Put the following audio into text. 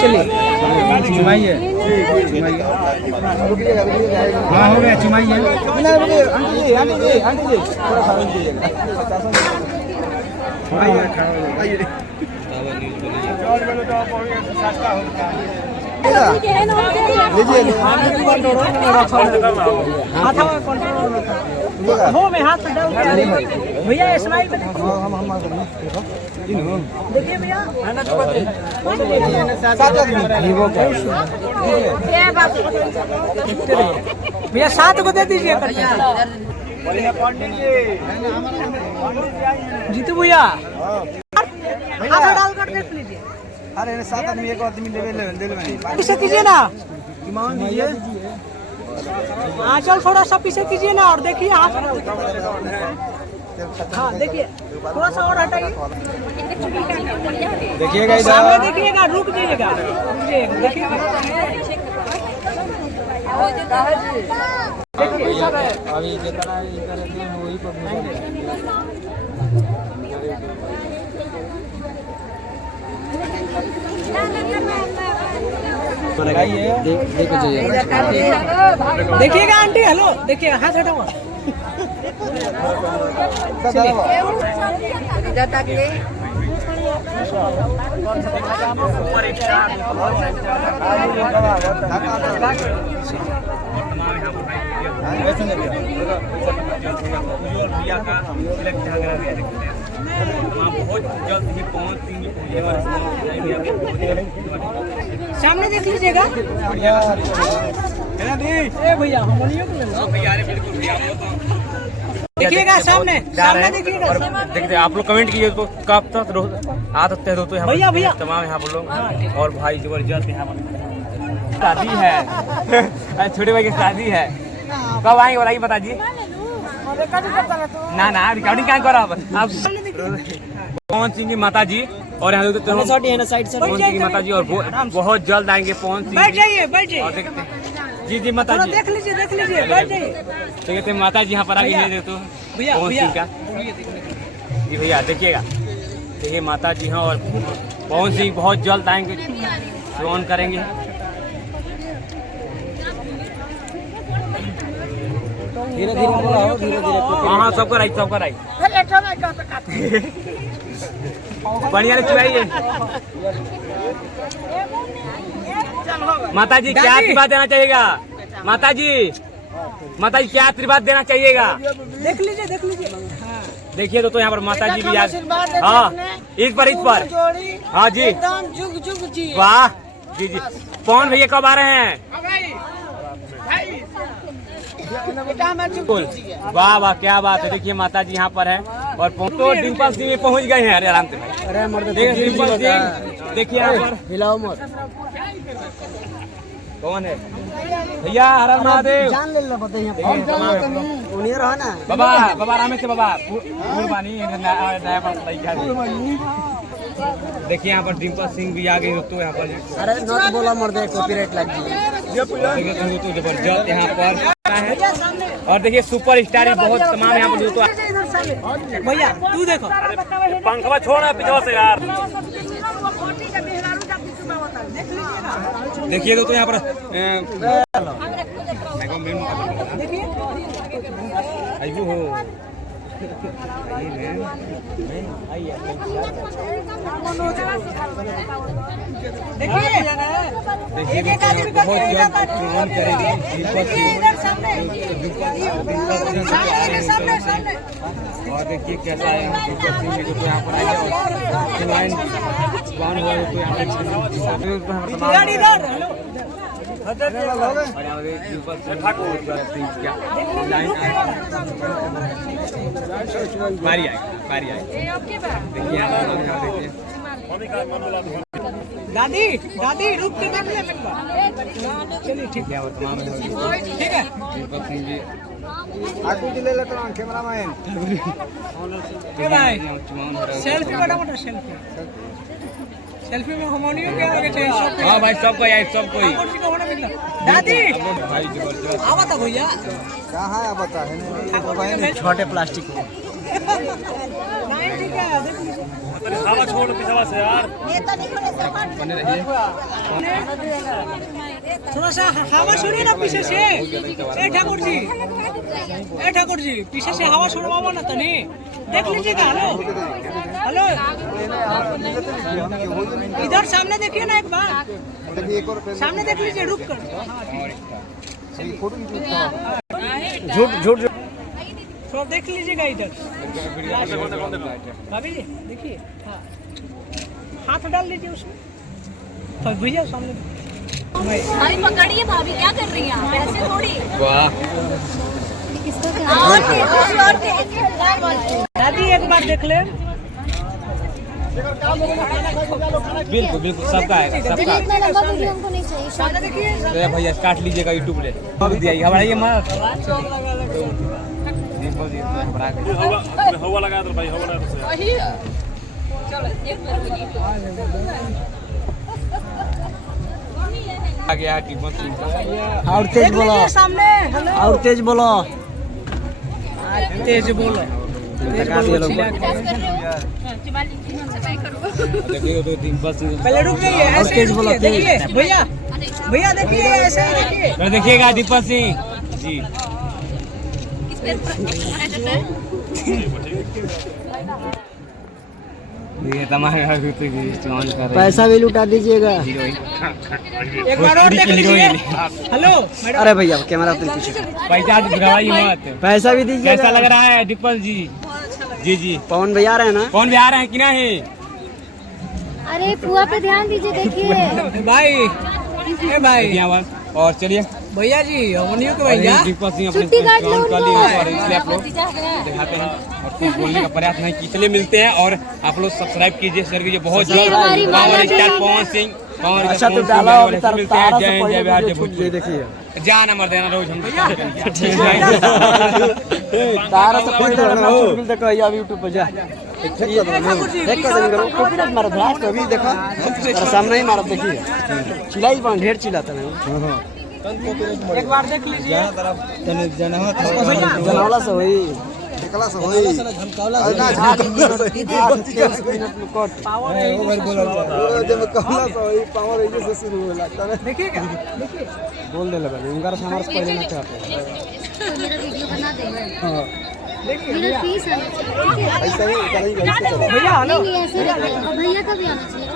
चलिए चुमाइए। हाँ हो गया, चुमाइए। भैया स्माइल देखिए भैया भैया 7 को दे दीजिए जीतू भैया डाल कर देख लीजिए। अरे 7 आदमी एक आदमी पीछे कीजिए ना, आंचल थोड़ा सा पीछे कीजिए ना और देखिए हाथ। हाँ देखिए थोड़ा सा और हटाइए, देखिएगा इधर, सामने देखिएगा, रुक जाइएगा, देखिएगा। अभी जितना वही देखिएगा आंटी, हेलो देखिए हाथ हटाओ। सामने देख लीजिएगा भैया, देखिएगा सामने देखिएगा। देखते आप लोग कमेंट कीजिए तो कब तक आ सकते हैं दोस्तों भैया भैया तमाम यहाँ पर लोग। और भाई जबरदस्त यहाँ पर शादी है छोटे भाई की शादी है, कब आएंगे बताइए बता जी। ना ना रिकॉर्डिंग क्या करो आप पवन सिंह की माता जी और यहाँ पवन सिंह की माता जी और बहुत जल्द आएंगे पवन सिंह। बैठ जाइए बैठ जाइए। जी जी माता जी देख लीजिए बैठ जाइए। देखते माता जी यहाँ पर आगे नहीं तो पवन सिंह का जी भैया देखिएगा, देखिए माता जी हैं और पवन सिंह बहुत जल्द आएंगे, ऑन करेंगे। धीरे धीरे बोला, धीरे धीरे। हाँ सबका राइट बढ़िया से चुराइए। माता जी क्या आशीर्वाद देना चाहिएगा? माता जी क्या आशीर्वाद देना चाहिएगा? देख लीजिए देखिए तो यहाँ पर माता जी भी याद। हाँ इस पर हाँ जी जुग जुग जी। वाह जी जी। पवन भैया कब आ रहे हैं? वाह वाह क्या बात है। देखिए माता जी यहाँ पर है और तो डिम्पल सिंह पहुँच गए हैं। अरे आराम से डिम्पल सिंह देखिए यहाँ पर हिलाओ मत। कौन है भैया? हर महादेव जान ले लो बताइए उन्हीं रहा ना बाबा रामे से बाबा देखिए यहाँ पर डिम्पल सिंह भी आ गए दोस्तों यहाँ पर। अरे नॉट बोला मर दे, कॉपीराइट लग जाएगी। जबरदस्त यहाँ पर है और देखिए सुपर स्टार बहुत तमाम यहाँ पर दोस्तों। भैया तू देखो पंखवा छोड़ा पीछे से यार। देखिए दोस्तों यहाँ पर हो देखिए बहुत जल्द ऑन करेंगे। और देखिए कैसा है यहाँ पर आएगा और लाइन बंद हुआ है तो यहाँ बारी आई देखिए दादी रुक के देख ले। चलिए ठीक है ठीक है। आगू ले लेता हूं कैमरामैन। सेल्फी बड़ा सेल्फी में हमोनी हो क्या लगे चाहिए सब। हां भाई सबको यार सबको ही दादी भाई जबरदस्त आवता भैया कहां आवता है छोटे प्लास्टिक में। नहीं ठीक है देख लीजिए। हवा छोड़ पिछवा से यार। थोड़ा सा हवा छोड़िए ना पीछे से। ए ठाकुर जी पीछे से हवा छोड़वाओ ना तनी। देख लीजिएगा। हेलो इधर सामने देखिए ना एक बार। सामने देख लीजिए रुक कर। झूठ झूठ थोड़ा देख लीजिएगा इधर। भाभी जी देखिए। हाँ हाथ डाल लीजिए उसमें। तो भैया सामने भाई पकड़िए। भाभी क्या कर रही हैं आप? ऐसे थोड़ी। वाह दादी एक बार देख ले। बिल्कुल बिल्कुल सबका आएगा सबका। इतना लंबा वीडियो हमको नहीं चाहिए। सामने देखिए। तो भैया काट लीजिएगा यूट्यूब पे। अब दिया हमारा ये मत हवा लगा दो भाई। हवा लगा दो। आ गया टिपन सिंह का। और तेज बोलो। सामने हेलो। और तेज बोलो। तेज बोलो। देखिए तो टिपन सिंह। पहले रुक जाइए। और ऐसे तेज बोलो, तेज। देखिए भैया भैया देखिए ऐसे ही देखिए। देखिएगा दीपक सिंह जी। ये तमाम इस्तेमाल कर रहे हैं। पैसा भी लुटा दीजिएगा। एक बार और देख लीजिए। Hello madam. अरे भैया कैमरा अपने पीछे। पैसा गिरवाई मत। पैसा भी दीजिएगा। कैसा लग रहा है दीपक जी? जी जी। पवन भैया आ रहे हैं ना। कौन भी आ रहे हैं कि नहीं? अरे पुआ पे ध्यान दीजिए। देखिए भाई ए भाई और चलिए भैया जी अमनियो के भैया दीपक सिंह अपने छुट्टी काट लो कर लिए उनको। और इसलिए आप लोग दिखाते हैं और कुछ बोलने का प्रयास नहीं किए। चलिए मिलते हैं और आप लोग सब्सक्राइब कीजिए, शेयर कीजिए। बहुत जी, जल्द हमारी पावर माला स्टार भी पवन सिंह पवन अच्छा तो पवन सिंह डाला वाले से मिलते हैं। जय हिंद जय बिहार जय भोजपुरी। देखिए जाना मर देना रोज हम तारा से कोई ना हो देखो अब YouTube पे जा। एक कदम करो कॉपीराइट मारो ध्यान कभी देखो तेरा सामने ही मारो। देखिए चिल्लाई बन ढेर चिल्लाता है। एक बार देख लीजिए। जनावला से होई एकला से होई ना झाड़ी मिनट में कट पावर ओवर बोला जब कहला से होई पावर ऐसे से शुरू होला तने देखिएगा। देखिए बोल दे लगा उनका हमारे से पहले ना चाहते। मेरा वीडियो बना देंगे। हां देखिए मेरा फीस आना चाहिए। ऐसा ही करेंगे ऐसे करो। भैया हेलो। नहीं ऐसे रखिए। और भैया का भी आना चाहिए।